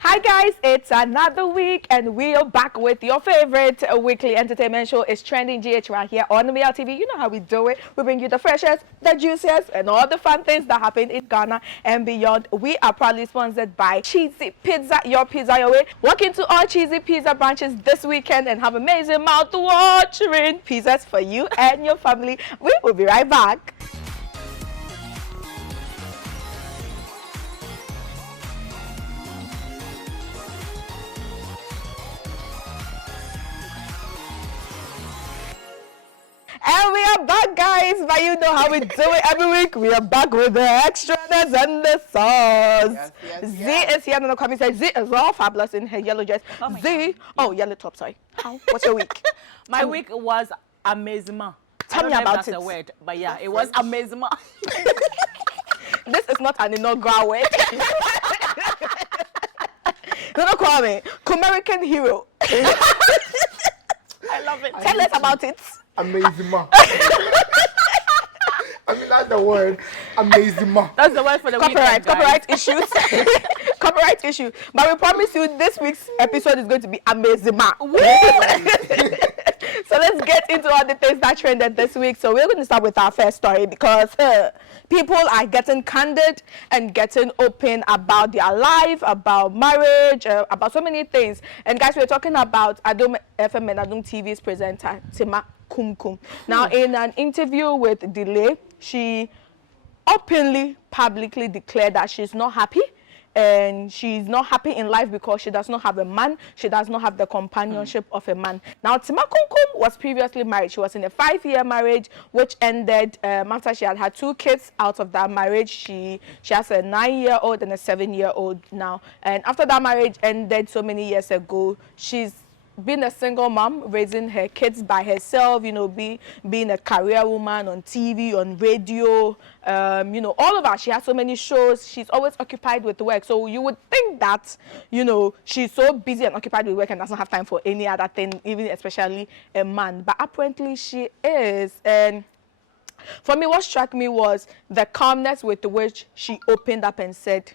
Hi guys, it's another week and we are back with your favorite weekly entertainment show. It's Trending GH right here on Ameyaw TV. You know how we do it. We bring you the freshest, the juiciest, and all the fun things that happen in Ghana and beyond. We are proudly sponsored by Cheesy Pizza, your pizza your way. Walk into all Cheesy Pizza branches this weekend and have amazing mouth-watering pizzas for you and your family. We will be right back. And we are back, guys, but you know how we do it every week. We are back with the extras and the sauce. Z is here in the comment section. Z is all fabulous in her yellow dress. Yellow top, sorry. How? What's your week? My week was amazing. Tell me about that's it. a word, but yeah, it was amazing. This is not an inaugural word. Don't call me. American hero. I love it. Tell us about it. Amazing, ma. I mean, that's the word. Amazing, ma. That's the word for the weekend, Copyright issues. Copyright issue. But we promise you this week's episode is going to be amazing, ma. So let's get into all the things that trended this week. So we're going to start with our first story because people are getting candid and getting open about their life, about marriage, about so many things. And guys, we're talking about Adom FM and Adom TV's presenter, Tima Kumkum. Now, in an interview with Delay, she openly, publicly declared that she's not happy. And she's not happy in life because she does not have a man. She does not have the companionship of a man. Now, Tima Kumkum was previously married. She was in a 5-year marriage, which ended after she had 2 kids out of that marriage. She has a 9-year-old and a 7-year-old now. And after that marriage ended so many years ago, she's been a single mom, raising her kids by herself, you know, being a career woman on TV, on radio, you know, all of that. She has so many shows. She's always occupied with work. So you would think that, you know, she's so busy and occupied with work and doesn't have time for any other thing, even especially a man. But apparently she is. And for me, what struck me was the calmness with which she opened up and said,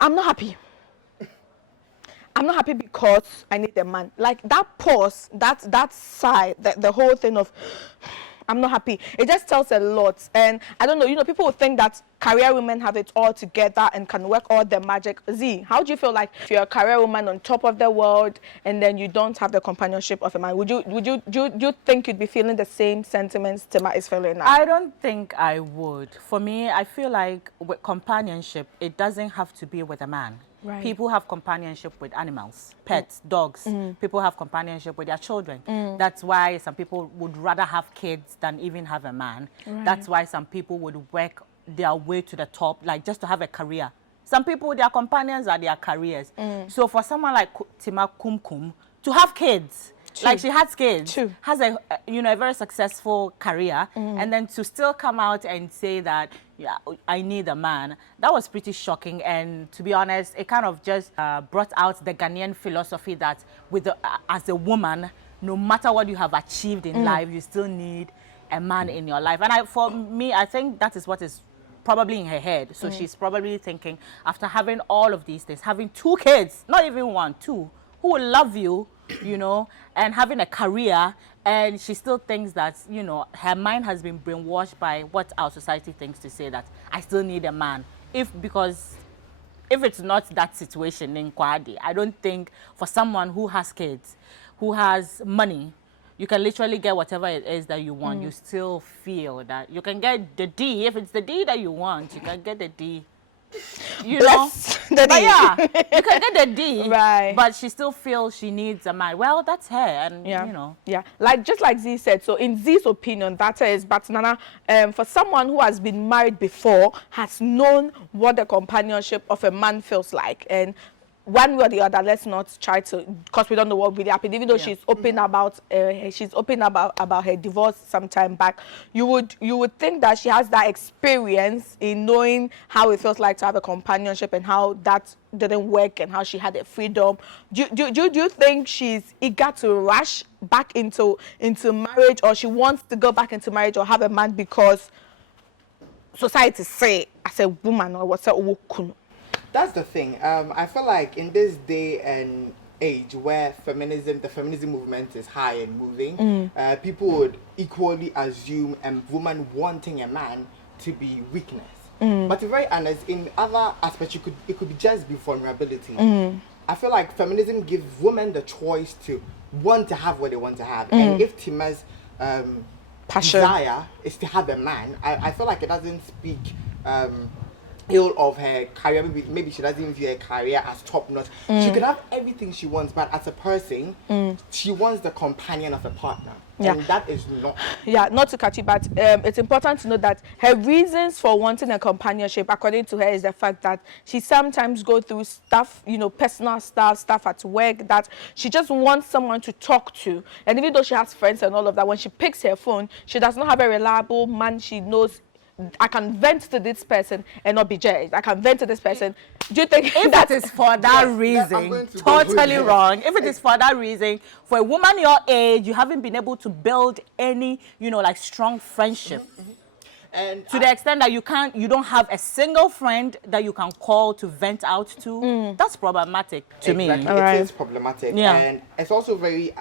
I'm not happy. I'm not happy because I need a man. Like that pause, that sigh, the whole thing of I'm not happy. It just tells a lot. And I don't know, you know, people would think that career women have it all together and can work all the magic. Z, how do you feel like if you're a career woman on top of the world and then you don't have the companionship of a man? Would you think you'd be feeling the same sentiments Tima is feeling now? I don't think I would. For me, I feel like with companionship, it doesn't have to be with a man. Right. People have companionship with animals, pets, dogs. People have companionship with their children. That's why some people would rather have kids than even have a man. Right. That's why some people would work their way to the top, like just to have a career. Some people, their companions are their careers. So for someone like Tima Kumkum to have kids, like she has kids, has a a very successful career, and then to still come out and say that I need a man, that was pretty shocking. And to be honest, it kind of just brought out the Ghanaian philosophy that as a woman, no matter what you have achieved in life, you still need a man in your life. And for me, I think that is what is probably in her head. So she's probably thinking, after having all of these things, having 2 kids, not even 1, 2, who will love you, you know, and having a career, and she still thinks that, you know, her mind has been brainwashed by what our society thinks to say that I still need a man. Because if it's not that situation in Kwadi, I don't think for someone who has kids, who has money, you can literally get whatever it is that you want. You still feel that you can get the D. If it's the D that you want, you can get the D. You know, but yeah, you can get the D, right? But she still feels she needs a man. Well, that's her, and you know, just like Z said. So in Z's opinion, that is, but Nana, for someone who has been married before, has known what the companionship of a man feels like, and one way or the other, let's not try to, because we don't know what really happened. Even though she's open about about her divorce some time back, you would think that she has that experience in knowing how it feels like to have a companionship and how that didn't work and how she had a freedom. Do you think she's eager to rush back into marriage, or she wants to go back into marriage or have a man because society say as a woman or what's a woman? That's the thing. I feel like in this day and age where the feminism movement is high and moving, people would equally assume a woman wanting a man to be weakness. But to be very honest, in other aspects, it could be just be vulnerability. I feel like feminism gives women the choice to want to have what they want to have, and if Tima's passion desire is to have a man, I feel like it doesn't speak ill of her career. Maybe she doesn't view her career as top notch. She could have everything she wants, but as a person, she wants the companion of a partner. Yeah. And that is not. Yeah, not to cut you, but it's important to know that her reasons for wanting a companionship, according to her, is the fact that she sometimes go through stuff, you know, personal stuff at work, that she just wants someone to talk to. And even though she has friends and all of that, when she picks her phone, she does not have a reliable man she knows. I can vent to this person and not be judged. I can vent to this person. Do you think If that is for that reason, totally wrong. If it is for that reason, for a woman your age, you haven't been able to build any, you know, like strong friendship. And To the extent that you don't have a single friend that you can call to vent out to, that's problematic to me. It is problematic. Yeah. And it's also very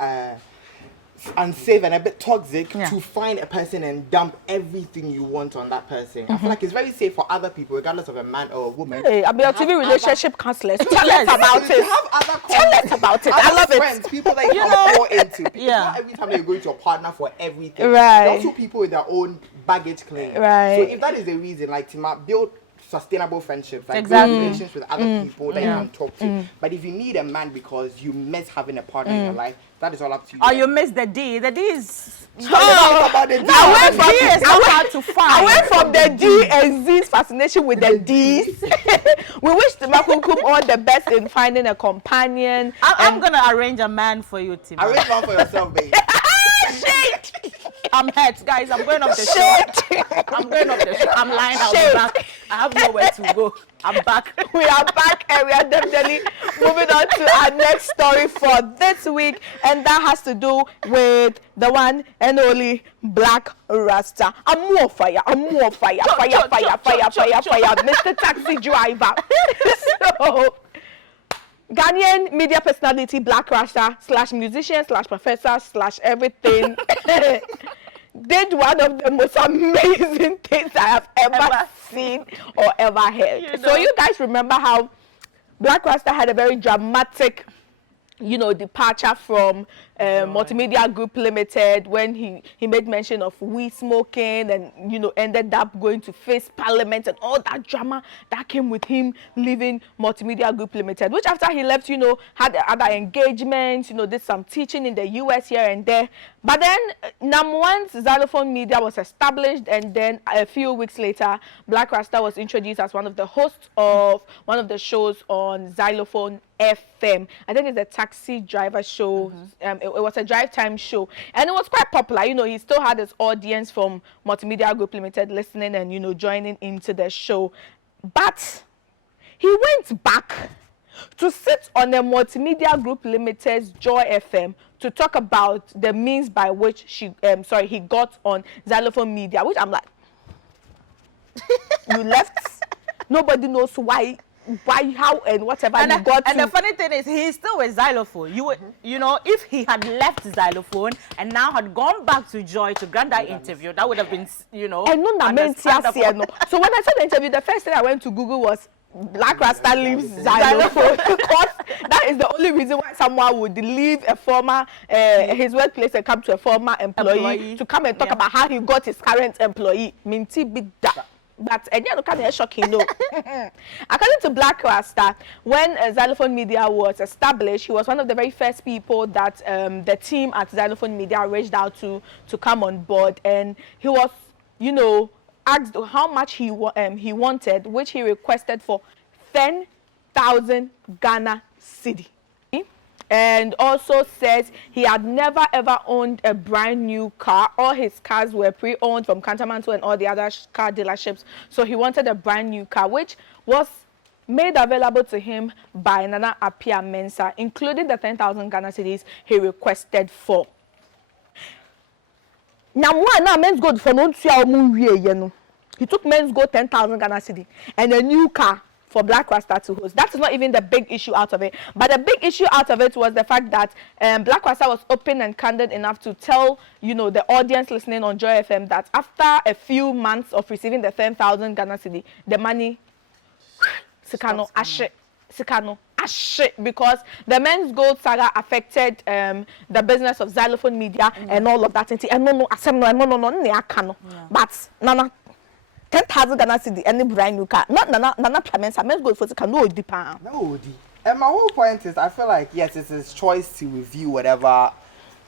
unsafe and a bit toxic Yeah. to find a person and dump everything you want on that person. I feel like it's very safe for other people, regardless of a man or a woman. Hey, Ameyaw TV relationship counselors. Tell us about To it. have other Tell us about it. I other love friends, it. people that you can pour into. It's Yeah. not every time that you're going to a partner for everything. Right. There are also people with their own baggage claim. Right. So if that is the reason, like Tima, build sustainable friendships, like Exactly. build relations with other people that you can talk to. But if you need a man because you miss having a partner in your life, that is all up to you. Or you miss the D. The D is... Talk about the Now, away The D is not hard to find. Away from the D and Z's fascination with the D's, we wish Tima Kumkum all the best in finding a companion. I'm going to arrange a man for you, Tima. Arrange one for yourself, babe. Shit! I'm hurt, guys. I'm going off the show. I'm going off the show. I'm lying. I'll be back. I have nowhere to go. I'm back. We are back and we are definitely moving on to our next story for this week, and that has to do with the one and only Black Rasta. I'm more fire, fire, Mr. Taxi Driver. So, Ghanaian media personality Black Rasta / musician / professor / everything did one of the most amazing things I have ever seen or ever heard. You know. So you guys remember how Black Rasta had a very dramatic, you know, departure from Multimedia Group Limited when he made mention of weed smoking and, you know, ended up going to face Parliament and all that drama that came with him leaving Multimedia Group Limited, which after he left, you know, had other engagements, you know, did some teaching in the US here and there. But then once Xylophone Media was established, and then a few weeks later, Black Rasta was introduced as one of the hosts of one of the shows on Xylophone FM. I think it's a taxi driver show. It was a drive time show, and it was quite popular. You know, he still had his audience from Multimedia Group Limited listening and, you know, joining into the show. But he went back to sit on the Multimedia Group Limited's Joy FM to talk about the means by which he got on Xylophone Media, which I'm like, you left. Nobody knows why, how, and whatever you got to. And the funny thing is, he's still with Xylophone. You know, if he had left Xylophone and now had gone back to Joy to grant that interview, that would have been, you know, understandable. So when I saw the interview, the first thing I went to Google was Black Rasta leaves Xylophone, because that is the only reason why someone would leave a former his workplace and come to a former employee to come and talk about how he got his current employee. Minty big that. But again, look at the shocking no. According to Black Rasta, when Xylophone Media was established, he was one of the very first people that the team at Xylophone Media reached out to come on board, and he was, you know, asked how much he wanted, which he requested for 10,000 Ghana cedi. And also says he had never ever owned a brand new car. All his cars were pre-owned from Kantamanto and all the other car dealerships. So he wanted a brand new car, which was made available to him by Nana Apia Mensah, including the 10,000 Ghana cedis he requested for. Now, men's gold for no. He took men's gold 10,000 Ghana cedi and a new car for Black Rasta to host. That is not even the big issue out of it. But the big issue out of it was the fact that Black Rasta was open and candid enough to tell, you know, the audience listening on Joy FM that after a few months of receiving the 10,000 Ghana cedi, the money, Sikano, because the men's gold saga affected the business of xylophone media and all of that. And no, but Nana 10,000 Ghana cedi any brand new car. Not Nana Clemens, men's gold for no deeper. No, and my whole point is, I feel like yes, it's his choice to review whatever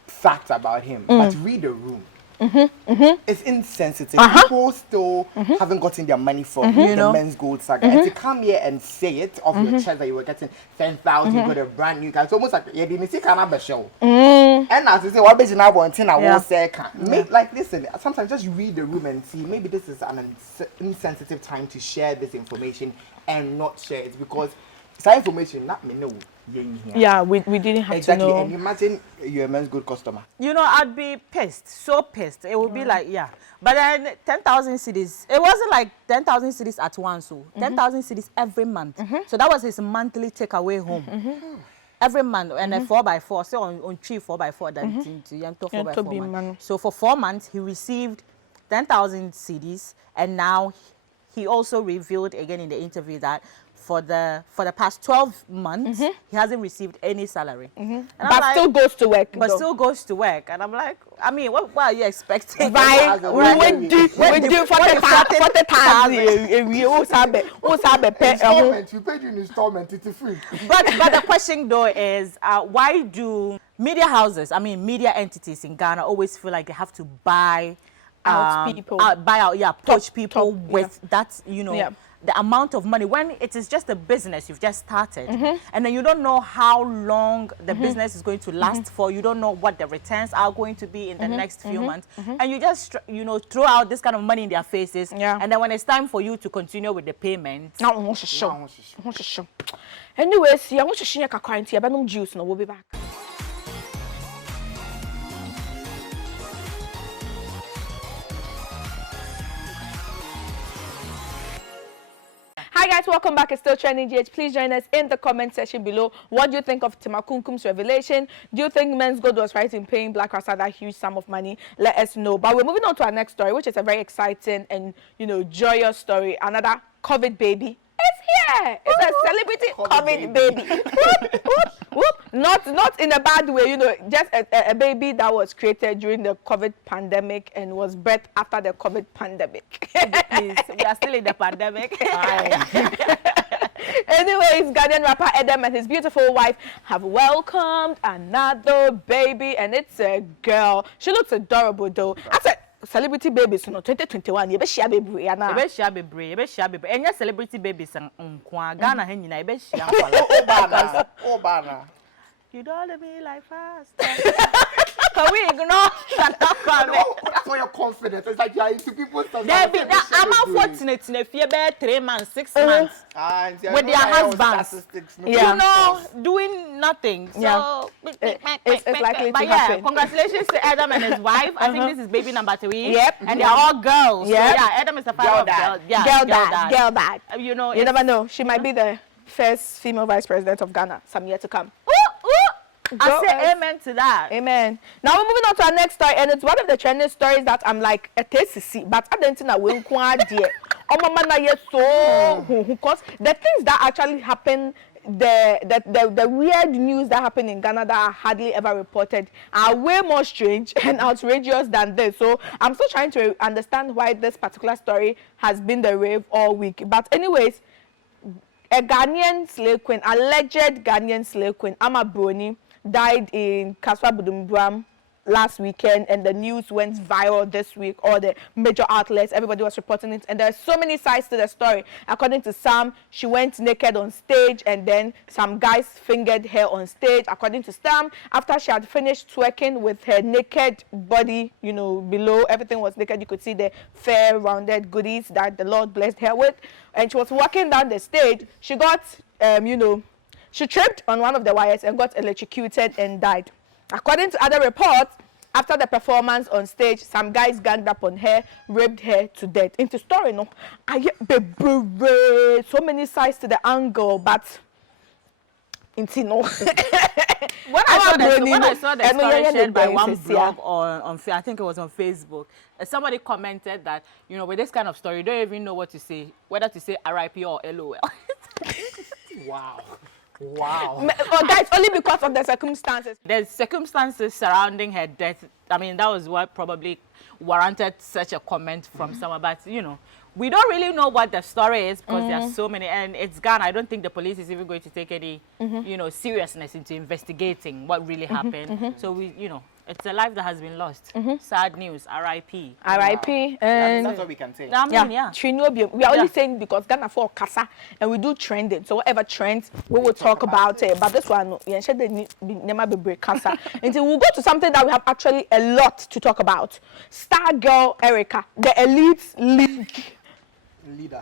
facts about him, but read the room. It's insensitive. People still haven't gotten their money from the men's gold saga. And to come here and say it off your chest that you were getting 10,000, you got a brand new car. It's almost like you didn't see Canada show. And as you say, what base now one thing I will say, like listen, sometimes just read the room and see. Maybe this is an insensitive time to share this information and not share it because it's information not me know. Yeah, we didn't have to know. And imagine you're a men's good customer. You know, I'd be pissed, so pissed. It would be like, yeah. But then 10,000 cedis, it wasn't like 10,000 cedis at once. So 10,000 cedis every month. So that was his monthly takeaway home. Every month, and a 4x4, so on 4x4, then to 4x4 month. So for 4 months, he received 10,000 cedis, and now he also revealed again in the interview that for the past 12 months, he hasn't received any salary. But like, still goes to work. But still goes to work. And I'm like, I mean, what are you expecting? Right. We do 40,000. You paid you an installment, it's free. But the question though is, why do media houses, I mean media entities in Ghana always feel like they have to buy people, poach people with that, you know, the amount of money when it is just a business you've just started, and then you don't know how long the business is going to last for. You don't know what the returns are going to be in the next few months, and you just throw out this kind of money in their faces, and then when it's time for you to continue with the payment. Anyways, I want to share a quarantine. I don't juice. No, we'll be back. Hi guys, welcome back. It's still trending GH. Please join us in the comment section below. What do you think of Tima Kumkum's revelation? Do you think men's gold was right in paying Black Rasta that huge sum of money? Let us know. But we're moving on to our next story, which is a very exciting and joyous story. Another COVID baby. It's here. It's a celebrity COVID baby. Not in a bad way, just a baby that was created during the COVID pandemic and was birthed after the COVID pandemic. Please, we are still in the pandemic. Anyways, Ghanaian rapper Adom and his beautiful wife have welcomed another baby, and it's a girl. She looks adorable though. I said, celebrity babies, 2021. You be share baby, Anna. You be share baby. And your celebrity babies, Ghana, you be share. Obana. You don't let me like fast. Can we ignore that? That's why you're confident. It's like you're into people's stuff. I'm unfortunate if you're 3 months, 6 months with their husbands. Doing nothing. So it's likely to happen. Congratulations to Adom and his wife. I think this is baby number 3. Yep. And they're all girls. Yep. So Adom is the father of girl dad. You never know. She might be the first female vice president of Ghana some year to come. I say amen to that. Amen. Now we're moving on to our next story, and it's one of the trending stories that I'm like, it is to see, but I don't think I will quite dear. Because the things that actually happen, the weird news that happen in Ghana that are hardly ever reported are way more strange and outrageous than this. So I'm still trying to understand why this particular story has been the rave all week. But anyways, a Ghanaian slave queen, alleged Ghanaian slave queen, Amma Broni, died in Kaswa Budumbuam last weekend, and the news went viral this week. All the major outlets, everybody was reporting it, and there are so many sides to the story. According to some, she went naked on stage, and then some guys fingered her on stage. According to some, after she had finished twerking with her naked body, below everything was naked, you could see the fair rounded goodies that the Lord blessed her with, and she was walking down the stage. She got she tripped on one of the wires and got electrocuted and died. According to other reports, After the performance on stage, some guys ganged up on her, raped her to death. Into story, no, I get so many sides to the angle, but into no. When I saw the story shared by one blog on I think it was on Facebook, somebody commented that, you know, with this kind of story, you don't even know what to say, whether to say RIP or LOL. Wow. Wow. Oh, that's only because of the circumstances. The circumstances surrounding her death, I mean, that was what probably warranted such a comment from someone. But, you know, we don't really know what the story is because there are so many. And it's Ghana. I don't think the police is even going to take any, you know, seriousness into investigating what really happened. So, you know, it's a life that has been lost. Sad news. R.I.P. R.I.P. And that's what we can say. I mean, yeah. We are only saying because Ghana for Casa and we do trending. So whatever trends, we will talk about it. But this one, yeah, never be break Casa. Until we'll go to something that we have actually a lot to talk about. Star girl Erica, the elite league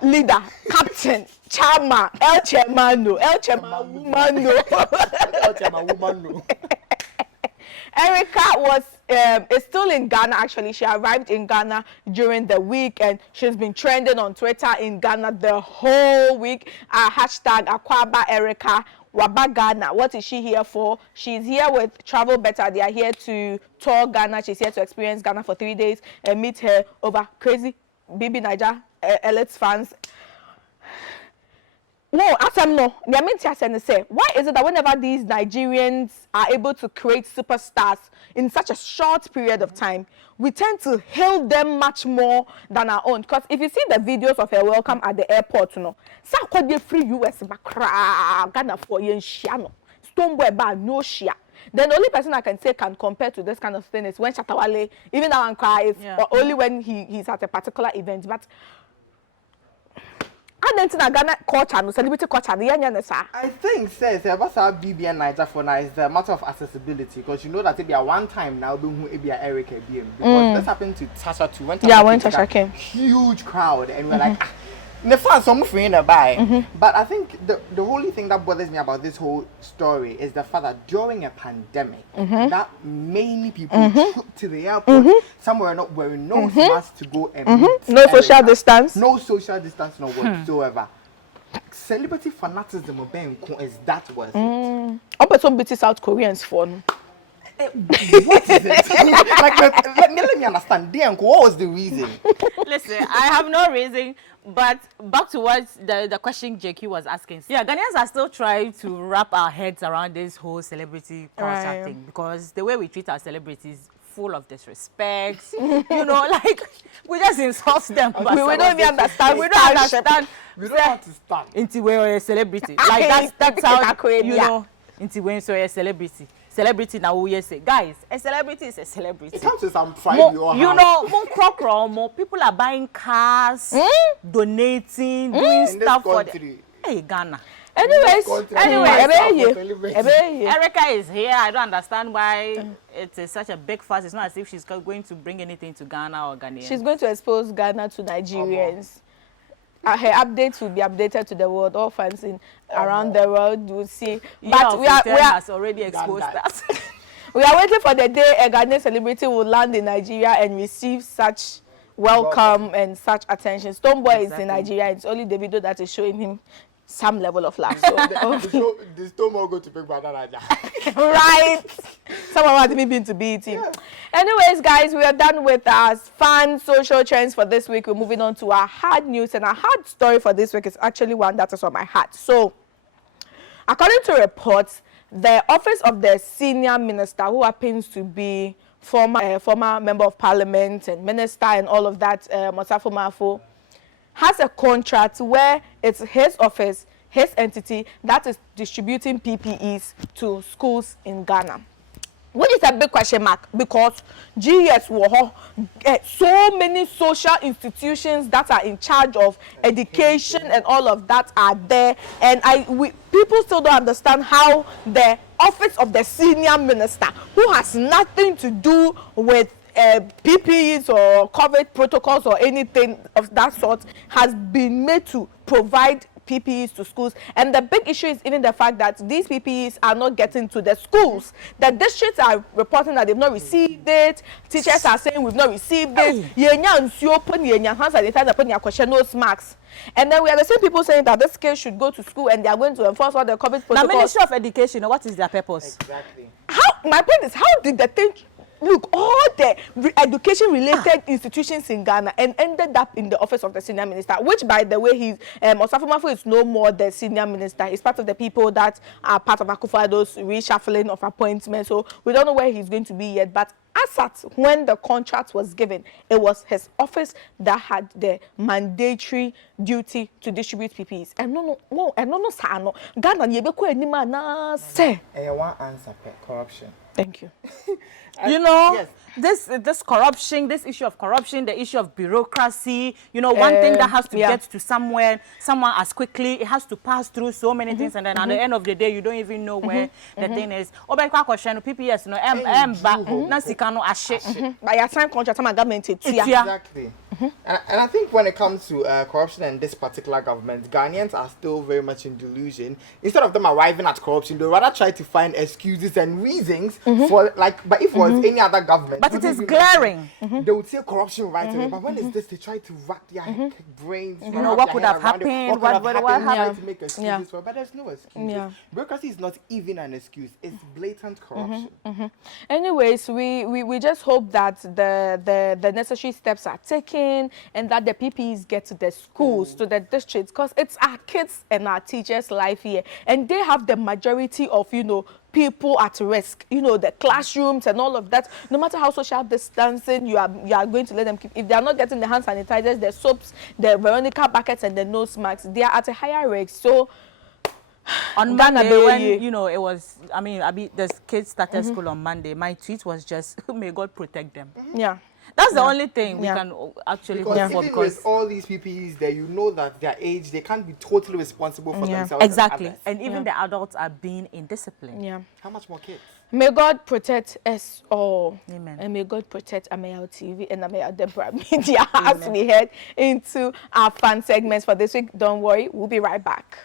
leader, captain, chairman, El Chairmano. Erica was is still in Ghana. Actually, she arrived in Ghana during the week, and she's been trending on Twitter in Ghana the whole week. Hashtag Akwaba Erica Waba Ghana. What is she here for? She's here with Travel Better. They are here to tour Ghana. She's here to experience Ghana for 3 days and meet her over crazy Bibi Naija elite fans. No, no. Why is it that whenever these Nigerians are able to create superstars in such a short period of time, we tend to hail them much more than our own? Because if you see the videos of her welcome at the airport, you know, free US Ghana for Stoneboy ba no share. Then the only person I can say can compare to this kind of thing is when Shatawale, even that one cries, or only when he's at a particular event. But I don't think Ghana culture, no celebrity culture, I think says about our BB and Niger for now is the matter of accessibility, because you know that it be a one time now being who be Erica BM, because this happened to Tasha too. When Tasha came, huge crowd, and we're like, the fans some free in a buy. But I think the only thing that bothers me about this whole story is the fact that during a pandemic, that many people took to the airport, some were not wearing no masks to go and meet no social distance, no whatsoever. Celebrity fanaticism is that worth it? Up some British South Koreans for. What is it? Like, let me understand. What was the reason? Listen, I have no reason, but back to what the question JQ was asking. Yeah, Ghanaians are still trying to wrap our heads around this whole celebrity culture thing, because the way we treat our celebrities full of disrespect. You know, like, we just insult them. We don't even understand. We don't understand. We don't understand. Until we're a celebrity. Like, that's how, you know, until we're a celebrity. Celebrity now we say, guys, a celebrity is a celebrity. It comes with some pride. You know, more people are buying cars, donating, doing stuff for the Ghana. Anyways, Erica is here. I don't understand why it is such a big fuss. It's not as if she's going to bring anything to Ghana or Ghanaians. She's going to expose Ghana to Nigerians. Her updates will be updated to the world. All fans around the world will see. But we has already exposed that. We are waiting for the day a Ghanaian celebrity will land in Nigeria and receive such welcome and such attention. Stoneboy is in Nigeria. It's only the video that is showing him some level of love. So, the Stoneboy go to Big Brother right. Someone wants me been to BET. Yeah. Anyways, guys, we are done with our fun social trends for this week. We're moving on to our hard news, and our hard story for this week is actually one that is on my heart. So, according to reports, the office of the senior minister, who happens to be former member of parliament and minister and all of that, Mosafo Mafo, has a contract where it's his office, his entity, that is distributing PPEs to schools in Ghana. Which is a big question mark, because GS so many social institutions that are in charge of education and all of that are there, and people still don't understand how the office of the senior minister, who has nothing to do with PPEs or COVID protocols or anything of that sort, has been made to provide PPEs to schools. And the big issue is even the fact that these PPEs are not getting to the schools. The districts are reporting that they've not received it. Teachers are saying we've not received it. Nose masks. And then we are the same people saying that this kids should go to school and they are going to enforce all the COVID protocols. The Ministry of Education, what is their purpose? Exactly. My point is, how did the thing look, all the education related institutions in Ghana and ended up in the office of the senior minister, which by the way, he's Osafo is no more the senior minister. He's part of the people that are part of Akufo-Addo's reshuffling of appointments. So we don't know where he's going to be yet. But as at when the contract was given, it was his office that had the mandatory duty to distribute PPEs. And no, Ghana say. One answer, corruption. Thank you. You know, yes. this corruption, this issue of corruption, the issue of bureaucracy, you know, one thing that has to get to someone as quickly, it has to pass through so many things, and then at the end of the day, you don't even know where the thing is. PPS, no, By your sign contract, my government, exactly. And I think when it comes to corruption and this particular government, Ghanaians are still very much in delusion. Instead of them arriving at corruption, they rather try to find excuses and reasons for, like, but if it was any other government. But it is glaring. They would say corruption right away. But when is this? They try to rack their brains. You know, what could have happened? What happened? To make excuses for, but there's no excuses. Bureaucracy is not even an excuse. It's blatant corruption. Anyways, we just hope that the necessary steps are taken and that the PPEs get to the schools, to the districts, because it's our kids and our teachers' life here, and they have the majority of, you know, people at risk, you know, the classrooms and all of that. No matter how social distancing you are going to let them keep, if they are not getting the hand sanitizers, the soaps, the Veronica buckets and the nose masks, they are at a higher risk. So on Monday, when, you know, it was, I mean, the kids started school on Monday, my tweet was just, may God protect them. Yeah. That's the only thing we can actually hope for. Because with all these PPEs there, you know that their age, they can't be totally responsible for themselves. Exactly. And even the adults are being indisciplined. Yeah. How much more kids? May God protect us all. Amen. And may God protect Ameyaw TV and Ameyaw Deborah Media as we head into our fun segments for this week. Don't worry, we'll be right back.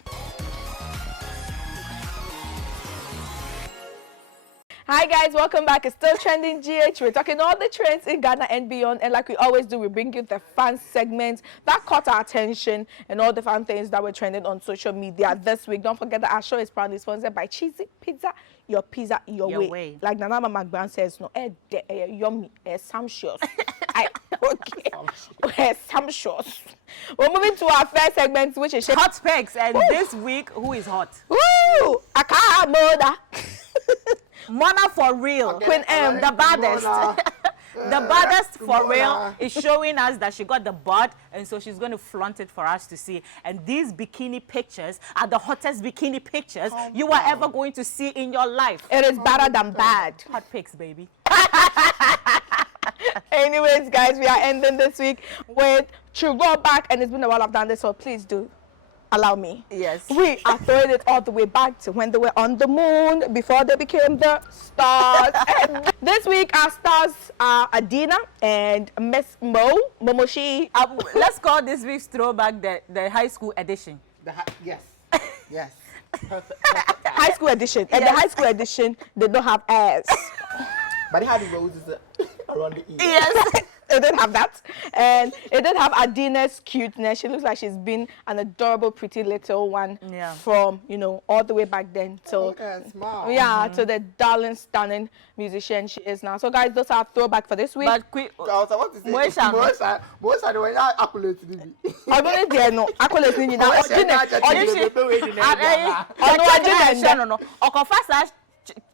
Hi guys, welcome back. It's still Trending GH. We're talking all the trends in Ghana and beyond, and like we always do, we bring you the fun segments that caught our attention and all the fun things that were trending on social media this week. Don't forget that our show is proudly sponsored by Cheesy Pizza. Your pizza your way. Like Nana Magban says, no, yummy, sumptuous. Okay, sumptuous. We're moving to our first segment, which is hot picks, and this week, who is hot? Woo! Akamoda. Mona for real. Queen M, the baddest. The baddest for real is showing us that she got the bod, and so she's going to flaunt it for us to see. And these bikini pictures are the hottest bikini pictures you are ever going to see in your life. It is better than bad. Hot pics, baby. Anyways, guys, we are ending this week with throwback, and it's been a while I've done this, so please do allow me. Yes. We are throwing it all the way back to when they were on the moon, before they became the stars. And this week, our stars are Adina and Miss Momoshi. Let's call this week's throwback the high school edition. Yes. Yes. Perfect. High school edition. And the high school edition, they don't have ass. But they had the roses around the ear. Yes. It didn't have that. And it did have Adina's cuteness. She looks like she's been an adorable, pretty little one from, you know, all the way back then till to the darling, stunning musician she is now. So, guys, those are throwback for this week. But quick, I want to say, most are the way accolades. I'm going to no accolades.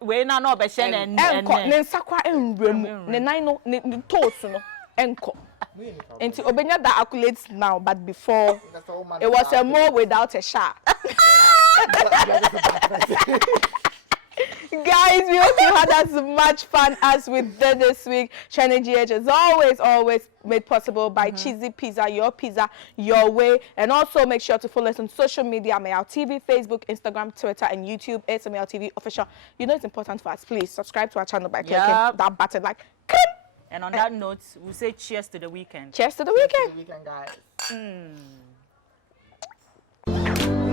We na no be shen and sakwa enrem ne nan no ne toes no enko enti obenya da accolades now, but before it was a more without a shot. Guys, we hope you had as much fun as we did this week. Trending GH is always made possible by Cheesy Pizza, your way. And also make sure to follow us on social media, Ameyaw TV, Facebook, Instagram, Twitter, and YouTube. It's Ameyaw TV official. You know it's important for us. Please subscribe to our channel by clicking that button like click. And on that note, we'll say cheers to the weekend. Cheers to the weekend. Cheers to the weekend, guys.